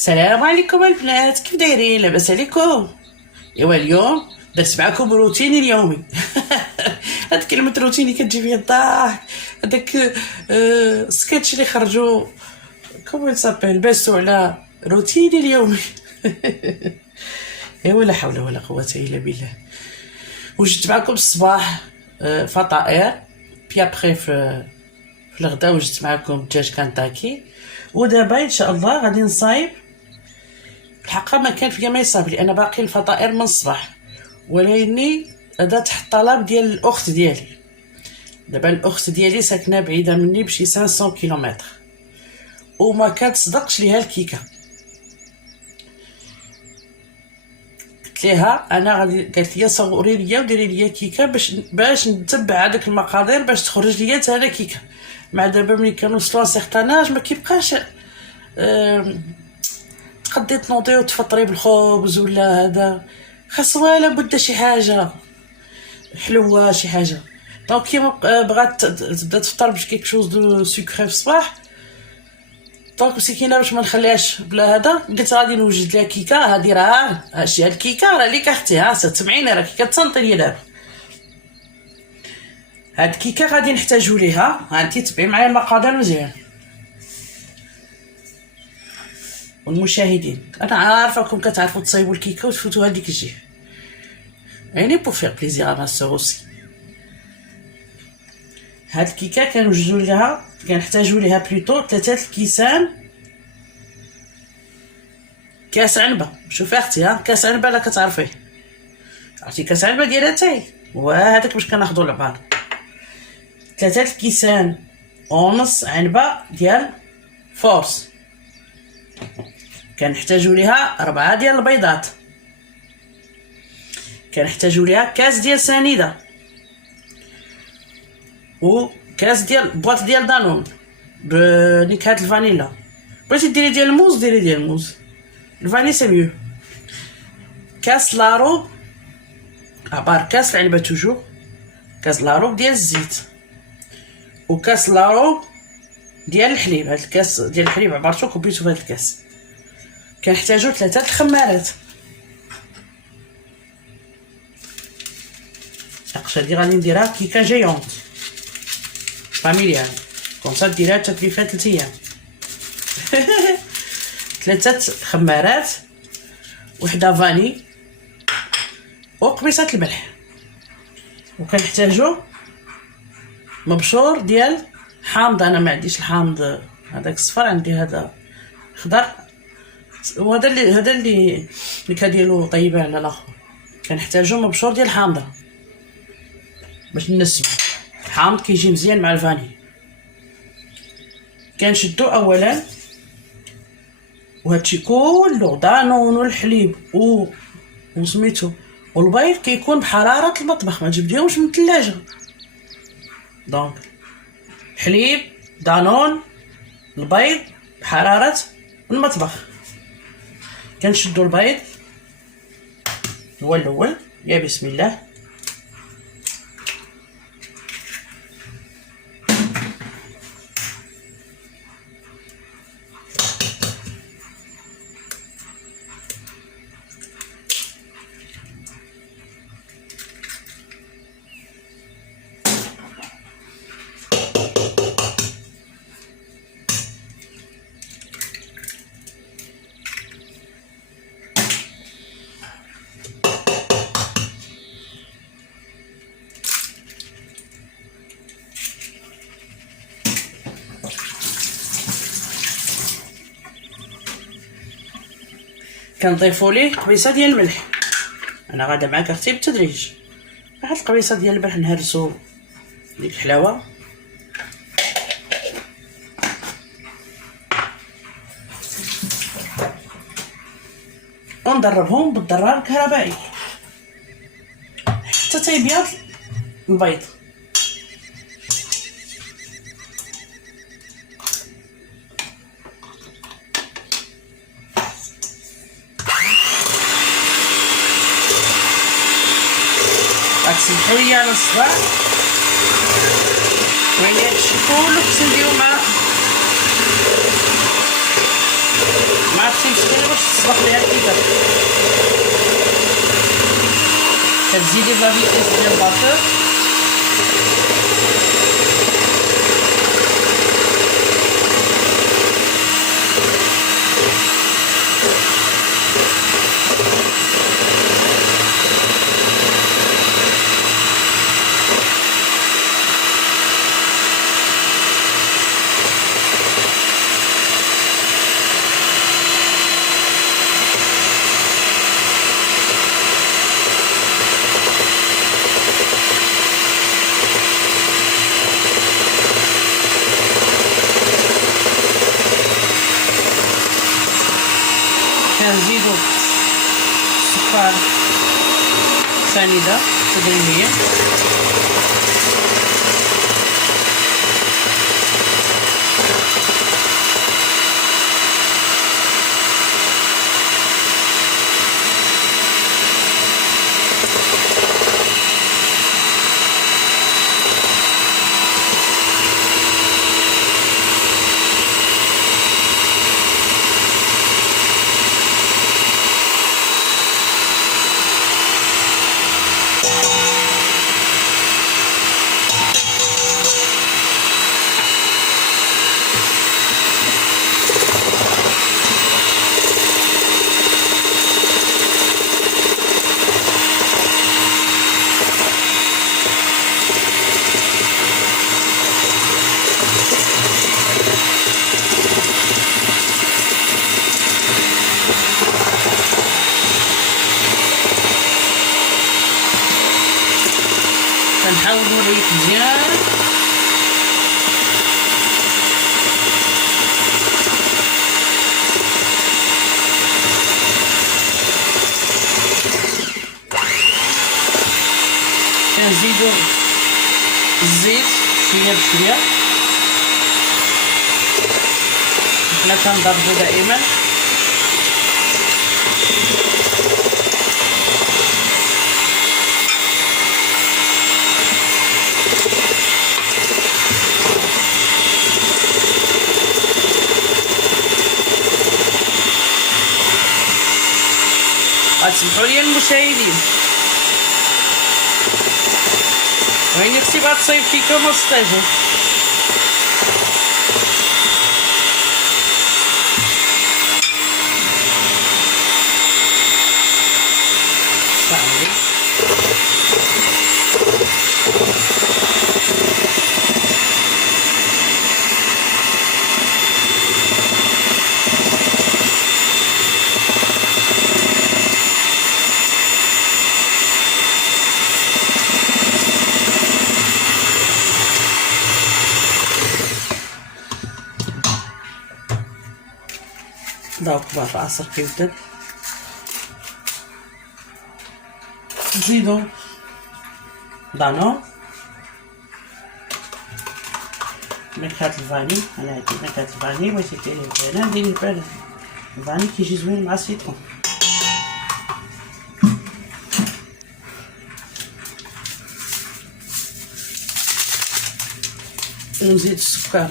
السلام عليكم البنات، كيف دايرين؟ لاباس عليكم؟ ايوا اليوم درت معكم روتيني اليومي. هاد كلمه روتيني كتجي فيا الضحك. هذاك السكتش اللي خرجوا كومون سابيل باسو على روتيني اليومي. ايوا لا حول ولا قوه الا بالله. وجدت معكم الصباح فطائر بي ابخي في الغدا وجدت معكم دجاج كنتاكي. ودابا ان شاء الله غادي نصايب. الحقيقه ما كان فيا ما يصاب لي، انا باقي الفطائر من الصباح، ولكني هذا تحت طلب ديال الاخت ديالي. دابا الاخت ديالي ساكنه بعيده مني بشي 500 كيلومتر وما كتصدقش ليها الكيكه. قلت ليها انا غادي، قالت لي صوري ليا وديري ليا كيكه باش نتبع هذاك المقادير باش تخرج ليا حتى انا كيكه. مع دابا ملي كنوصلوا سيغتاناج ما كيبقاش تقدي تنوضي وتفطري بالخبز ولا هذا، خاصها لابد شي حاجه حلوه شي حاجه. دونك كيما بغات تبدا تفطر بشي شوز دو سكري في الصباح، دونك مسكينه باش ما نخليهاش بلا هذا قلت غادي نوجد لها كيكه. هادي راه هادشي، هاد الكيكه راه ليك اختي، ها تسمعيني راه كيكه تسنطي دابا. هاد الكيكه غادي نحتاجو ليها، ها انتي تبعي معايا المقادير مزيان. والمشاهدين انا عارفاكم كتعرفوا تصايبوا الكيكه وتفوتوا هذيك الجهه، يعني بو فيغ بليزير ا ما سور اوسي. هاد الكيكه كنوجدوا لها، كنحتاجوا ليها بلوتو 3 الكيسان كاس عنبه. شوفي اختي، ها كاس عنبه لا كتعرفيه، عرفتي كاس عنبه ديال اتاي وهذاك باش كناخذوا العبار. 3 الكيسان ونص عنبه ديال فورس. كنحتاجوا ليها 4 ديال البيضات. كنحتاجوا ليها كاس ديال سنيده وكاس ديال بواط ديال دانون بنكهه الفانيلا. بغيتي ديري ديال الموز ديري ديال الموز، الفاني سي ميو. كاس لاروب عبار كاس العنبه توجور، كاس لاروب ديال الزيت وكاس لاروب ديال الحليب. هاد الكاس ديال الحليب عبرتو كبيتو في هاد الكاس. كنحتاجو 3 الخمارات. القشه دي غادي نديرها كيكه جيونت فاميليان كونسا ديرها تاكلي فيها 3 ايام. 3 خمارات، وحده فاني وقبيصه الملح. وكنحتاجو مبشور ديال حامض. انا ما عنديش الحامض هذاك الصفر، عندي هذا خضر، وهذا اللي النكهه ديالو طيبه على الاخر. كنحتاجو مبشور ديال الحامضه باش ننسم. الحامض كيجي مزيان مع الفاني. كنشدو اولا، وهادشي كله دانون والحليب وسميتو والبيض كيكون بحراره المطبخ، ما تجبديهمش من الثلاجه. دونك حليب دانون البيض بحراره المطبخ. كنشدو البيض هو الاول، يا بسم الله. كنضيفوا ليه قبيصه ديال الملح. انا غادا معاك اختي بالتدريج. واحد القبيصه ديال الملح نهرسوا ديك الحلاوه. وندربهم بالضرار الكهربائي حتى تيبيض البيض. سمحوا لي على الصباح، يعني هادشي كله خصنا نديرو ما عرفتي مسكينه باش تصبح ليها الكيكه. كتزيدي لا فيتيس ديال الباطور كنزيدو السكر سنيدة تدريجيا. كنحاول نوريك مزيان كنزيدو الزيت شويه بشويه. حنا كنضربو دائما غتسمحوا لي المشاهدين، وين اختي بغات تصايب كيكه وما وصلتهاش. صافي داو كبار العصير كيبدل. نزيدو دانون نكهة الفاني. انا عندي نكهة الفاني، بغيتي ديري هنا ندير البارد. الفاني كيجي زوين مع السيترون. ونزيد السكر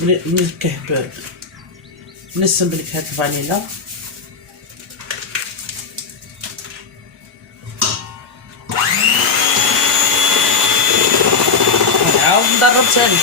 نكهب نسم بنكهة الفانيلا. نعاود نضرب تاني.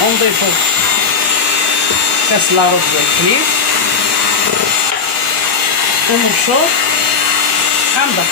ونضيفو كاس لاروب ديال الحليب ومبشور حامضة.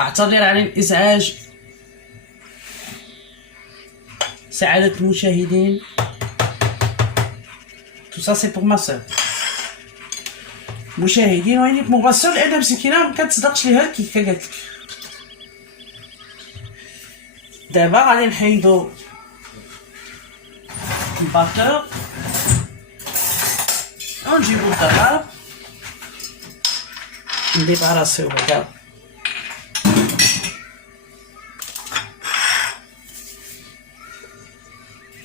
أعتذر عن الإزعاج سعادة المشاهدين. tout ça c'est pour ma sœur. مشاهدين ويني مغسل لأن مسكينة مكتصدقش ليها الكيكة قالت لك. دابا غادي نحيدو الباتور ونجيبو الدراب نديباراسيو كاع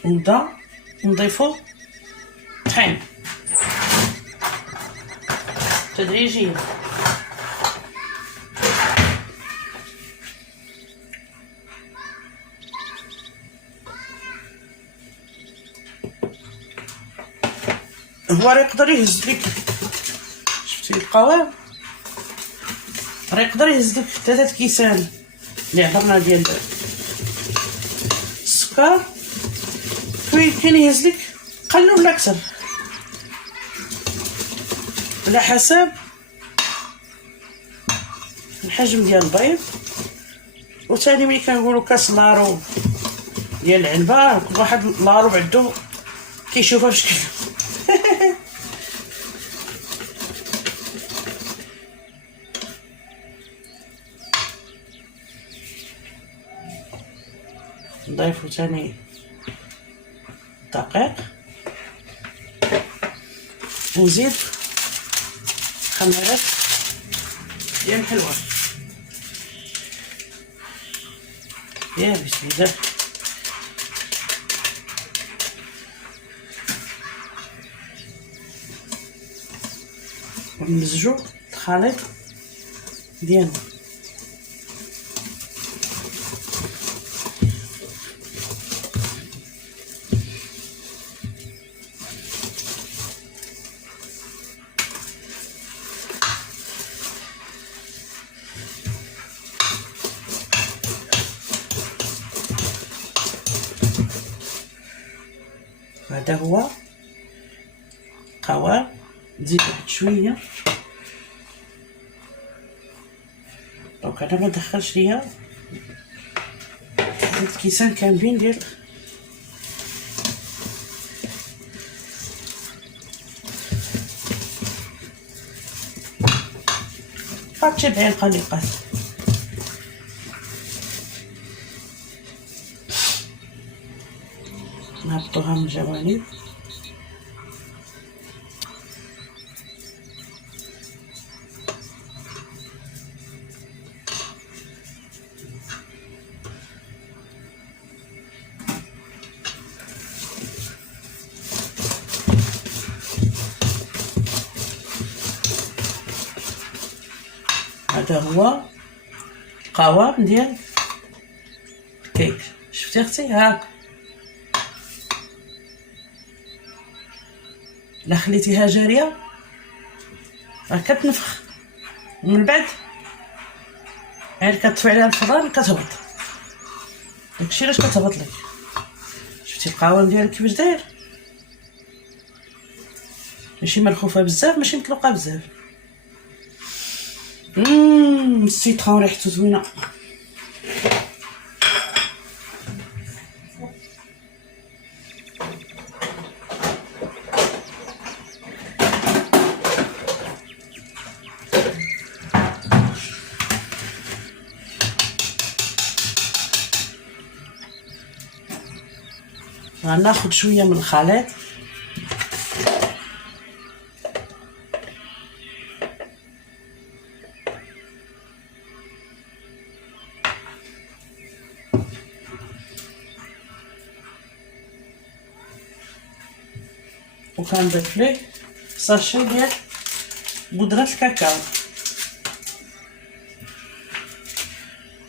ونبدا نضيفو طحين تدريجيا. هو راه يقدر يهز لك، شفتي القوام، راه يقدر يهز لك 3 كيسان اللي عبرنا ديال السكر، ويمكن يهز لك قل ولا اكثر على حسب الحجم ديال البيض. وثاني ملي كنقولوا كاس لارو ديال العنبه، كل واحد لارو عندو كيشوفها بشكل نضيفو ثاني دقيق ونزيد خميرات ديال الحلوى. يا بسم الله. ونمزجو الخليط ديالنا. هذا هو قوام. نزيد واحد شويه دونك انا ما ندخلش ليا 3 كيسان كاملين ديال تبعي القليقات. نهبطوها من الجوانب. هذا هو القوام ديال الكيك. شفتي اختي؟ هاك لا خليتيها جاريه راه كتنفخ، ومن بعد عاد كتطفي عليها الفران كتهبط. داكشي علاش كتهبط لك. شفتي القوام ديالك كيفاش داير؟ ماشي ملخوفه بزاف، ماشي مطلوقه بزاف. السيترون ريحته زوينه. غناخد شويه من الخليط وكنضيف ليه ساشي ديال بودرة الكاكاو.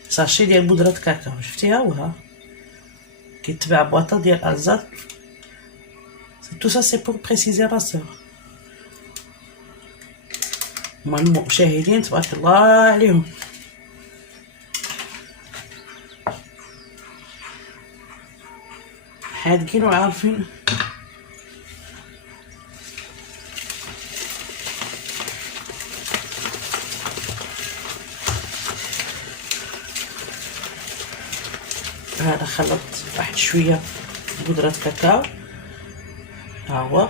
ساشي ديال بودرة الكاكاو شفتيها وها كيتباع بواطه ديال الزات. tout ça c'est pour préciser ma sœur. هما المشاهدين تبارك الله عليهم. حادقين وعارفين. هذا خلطت واحد شويه بودره كاكاو، ها هو.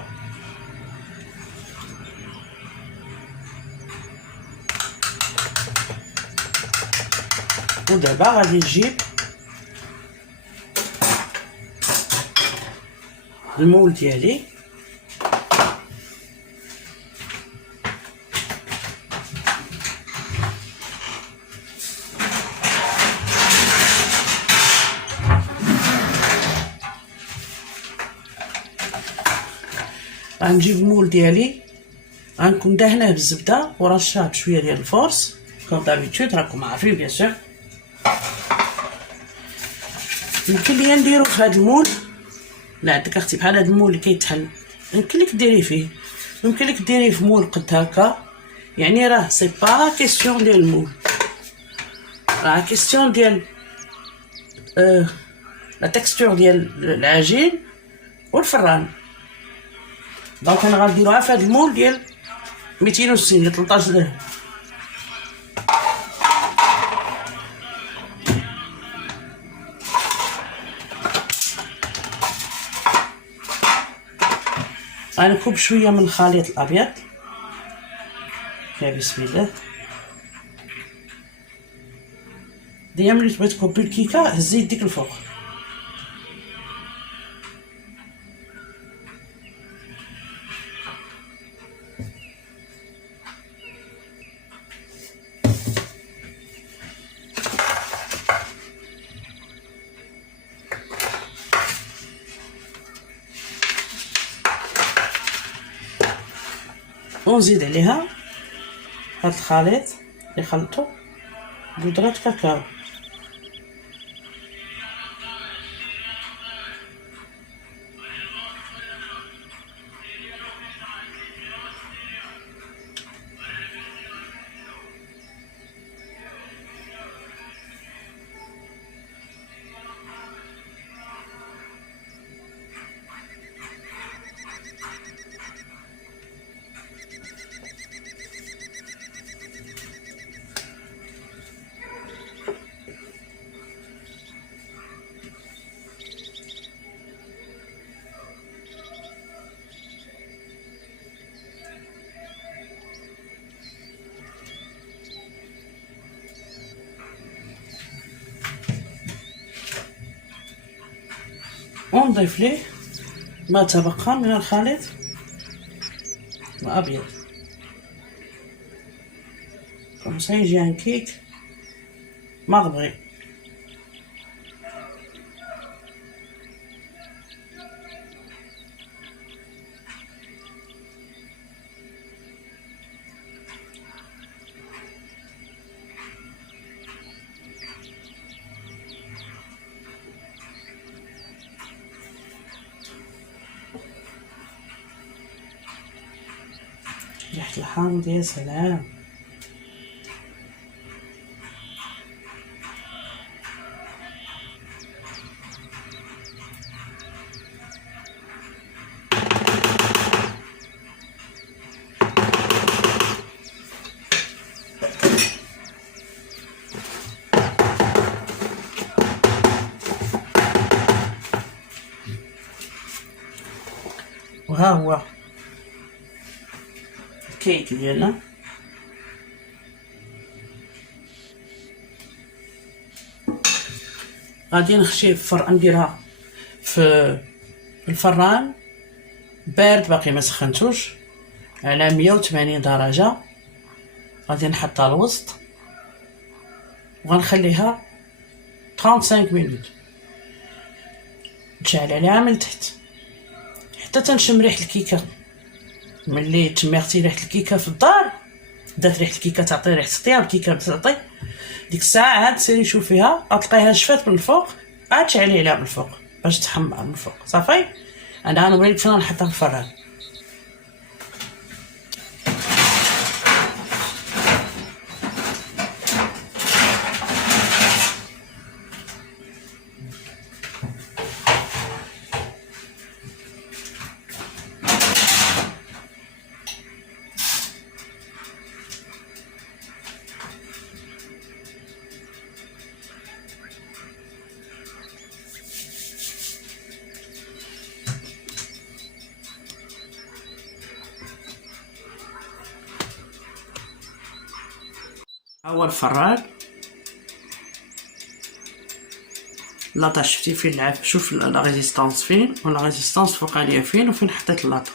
ودابا غادي نجيب المول ديالي، غنجيب المول ديالي، غنكون دهناه بالزبده ورشاه بشويه ديال الفورس كوم دابيتود، راكم عارفين بيان سور. يمكن ليا نديرو في هذا المول، لا عندك اختي بحال هذا المول اللي كيتحل يمكن لك ديريه فيه، يمكن لك ديريه في مول قد هكا. يعني راه سي با كيسيون ديال المول، راه كيسيون ديال لا تكستور ديال العجين والفران. دونك انا غنديروها في هذا المول ديال 260 ل 13 درهم. غنكب شويه من الخليط الابيض، يا بسم الله. ديما ملي تبغي تكوبي الكيكه هزي يديك الفوق. ونزيد عليها هاد الخليط اللي خلطو بودرة كاكاو. ونضيف ليه ما تبقى من الخليط الابيض، كومسا يجي ان كيك مغبري. ريحة الحامض يا سلام. وها هو الكيك ديالنا. غادي نخشيه في الفران، نديرها في الفران بارد باقي ما سخنتوش على 180 درجه. غادي نحطها الوسط وغنخليها 35 مينوت، نشعل عليها من التحت حتى تنشم ريحه الكيكه. ملي تميختي ريحه الكيكه في الدار، بدات ريحه الكيكه تعطي ريحه الطياب، الكيكه تعطي ديك الساعه عاد سيري شوفيها، غتلقايها شفات من الفوق، عاد شعلي عليها من الفوق باش تحمر من الفوق. صافي انا غنوريك فين نحطها في الفران. هو الفران لاطا. شفتي فين لعب؟ شوف لا ريزيستانس فين، ولا ريزيستانس فوقانيه فين، وفين حطيت اللاطا.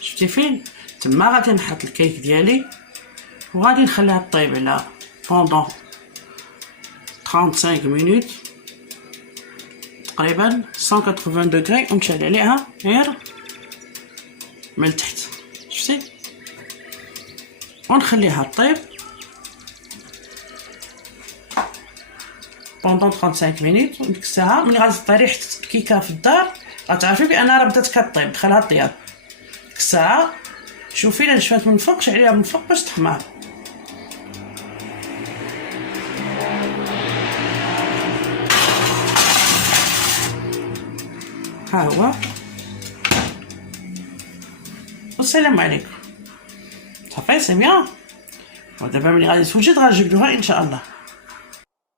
شفتي فين؟ تما غادي نحط الكيك ديالي وغادي نخليها طيب على بوندون 35 مينوت تقريبا 180 دوغري، ونشعل عليها غير من التحت. شفتي؟ ونخليها طيب بوندون 35 مينوت. وديك الساعه ملي غادي تطيري ريحه الكيكه في الدار غتعرفي بان راه بدات كطيب. دخلها طياب ديك الساعه، شوفي الا نشفات من الفوق شعليها من الفوق باش تحمر. ها هو، والسلام عليكم. صافي سميه. ودابا ملي غادي توجد غنجبدوها ان شاء الله.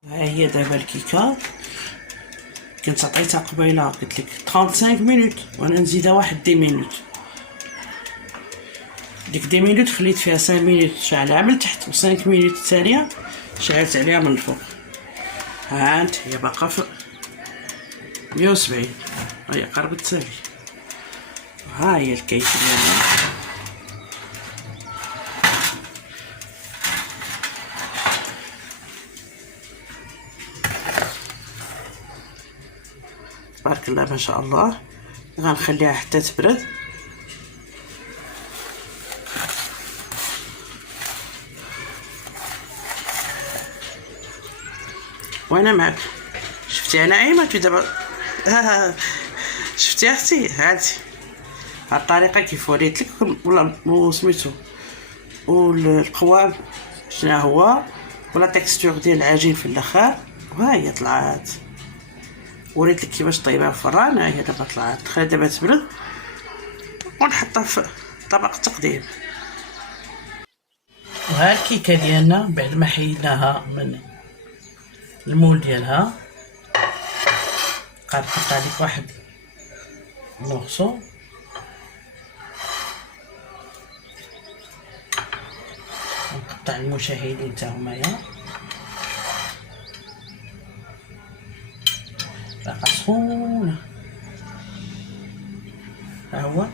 ها هي دابا الكيكه. كنت عطيتها قبيله قلت لك 35 مينوت، وانا نزيدها واحد 10 مينوت. ديك 10 مينوت خليت فيها 5 مينوت شعلها من التحت، و 5 مينوت الثانيه شعلت عليها من الفوق. ها انت هي باقا في 170، هي قربت تسالي. ها هي الكيك ديالنا. تبارك الله ما شاء الله. غنخليها حتى تبرد. وانا معك. شفتي انا عيمت دابا. شفتي اختي؟ هاتي هاد الطريقه كيف وريت لك، ولا سميتو، والقوام شنو هو، ولا تكستور ديال العجين في الاخر. وها هي طلعت. وريت لك كيفاش طيبها في الفران. ها هي دابا طلعت. خليها دابا تبرد ونحطها في طبق التقديم. وها الكيكه ديالنا بعد ما حيدناها من المول ديالها. غنحط عليك واحد مورسو ونقطع المشاهدين تا همايا. باقا سخونه. ها هو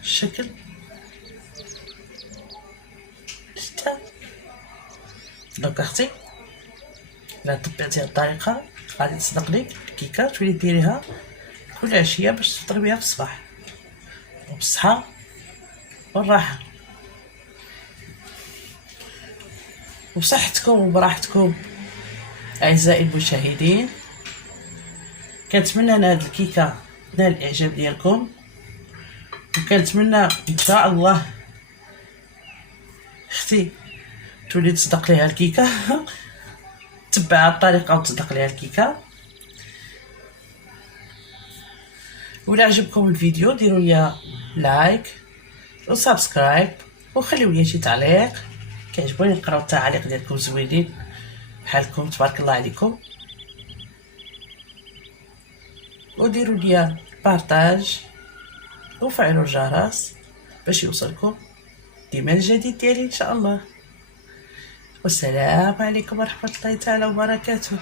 الشكل. شتا دوك اختي لا طبقتي هاد الطريقه غادي تصدق ليك الكيكه تولي ديريها كل عشيه باش تفطري بها في الصباح، وبالصحه والراحه وصحتكم وبراحتكم. اعزائي المشاهدين، كنتمنى ان هاد الكيكه تنال الاعجاب ديالكم، وكنتمنى ان شاء الله اختي تولي تصدق ليها الكيكه. تبع الطريقه وتصدق ليها الكيكه. ولا عجبكم الفيديو ديروا لي لايك وسبسكرايب، وخليو لي شي تعليق. كيعجبوني نقراو التعاليق ديالكم زوينين بحالكم، تبارك الله عليكم. وديروا لي بارطاج وفعلوا الجرس باش يوصلكم ديما الجديد ديالي ان شاء الله. والسلام عليكم ورحمه الله تعالى وبركاته.